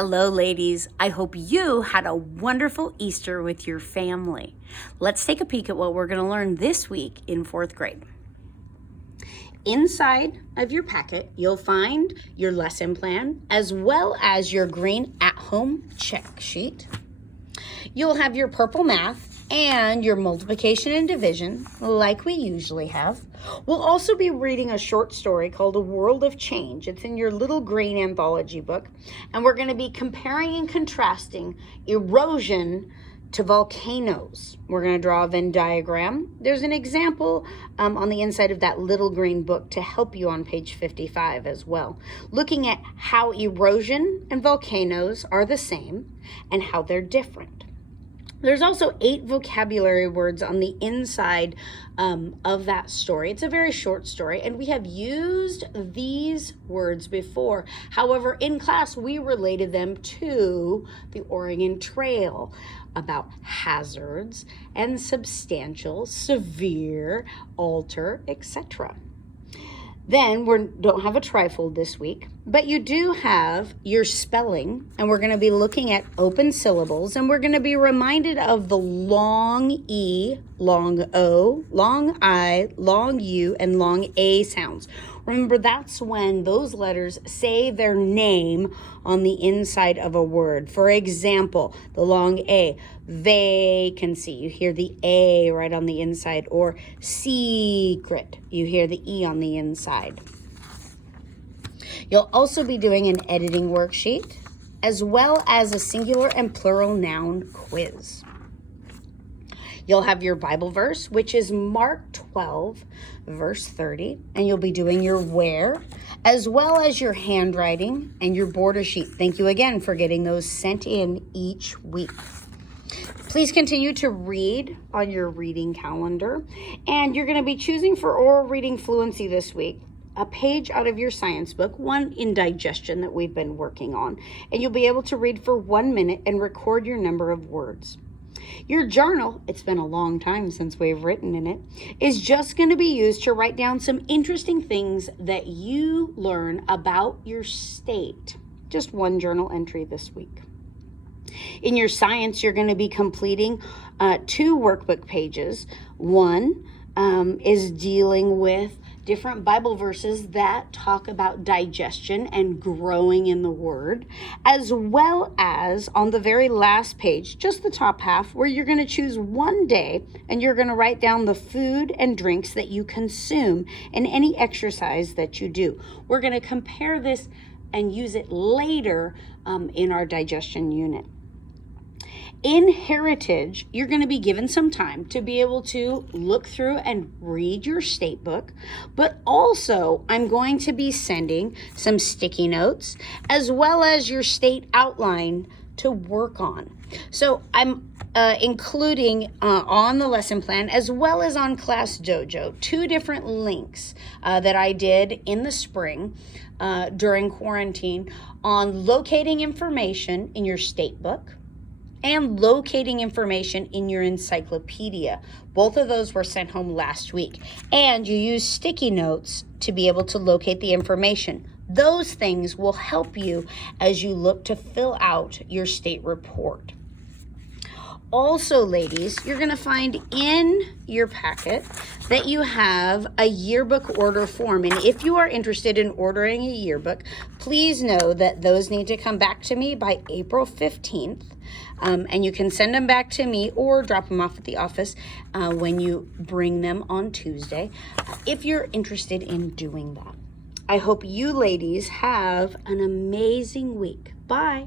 Hello, ladies. I hope you had a wonderful Easter with your family. Let's take a peek at what we're going to learn this week in 4th grade. Inside of your packet, you'll find your lesson plan as well as your green at-home check sheet. You'll have your purple math and your multiplication and division, like we usually have. We'll also be reading a short story called A World of Change. It's in your little green anthology book. And we're going to be comparing and contrasting erosion to volcanoes. We're going to draw a Venn diagram. There's an example on the inside of that little green book to help you on page 55 as well, looking at how erosion and volcanoes are the same and how they're different. There's also 8 vocabulary words on the inside of that story. It's a very short story, and we have used these words before. However, in class, we related them to the Oregon Trail about hazards and substantial, severe, alter, etc. Then we don't have a trifold this week, but you do have your spelling, and we're going to be looking at open syllables, and we're going to be reminded of the long E, long O, long I, long U, and long A sounds. Remember, that's when those letters say their name on the inside of a word. For example, the long A, vacancy. You hear the A right on the inside. Or secret. You hear the E on the inside. You'll also be doing an editing worksheet, as well as a singular and plural noun quiz. You'll have your Bible verse, which is Mark 12, verse 30, and you'll be doing your where, as well as your handwriting and your border sheet. Thank you again for getting those sent in each week. Please continue to read on your reading calendar, and you're going to be choosing for oral reading fluency this week a page out of your science book, one in digestion that we've been working on, and you'll be able to read for 1 minute and record your number of words. Your journal, it's been a long time since we've written in it, is just going to be used to write down some interesting things that you learn about your state. Just one journal entry this week. In your science, you're going to be completing 2 workbook pages. One is dealing with different Bible verses that talk about digestion and growing in the Word, as well as on the very last page, just the top half, where you're going to choose one day and you're going to write down the food and drinks that you consume and any exercise that you do. We're going to compare this and use it later in our digestion unit. In Heritage, you're going to be given some time to be able to look through and read your state book, but also I'm going to be sending some sticky notes as well as your state outline to work on. So I'm including on the lesson plan as well as on Class Dojo 2 different links that I did in the spring during quarantine on locating information in your state book and locating information in your encyclopedia. Both of those were sent home last week. And you use sticky notes to be able to locate the information. Those things will help you as you look to fill out your state report. Also, ladies, you're going to find in your packet that you have a yearbook order form. And if you are interested in ordering a yearbook, please know that those need to come back to me by April 15th. And you can send them back to me or drop them off at the office when you bring them on Tuesday, if you're interested in doing that. I hope you ladies have an amazing week. Bye.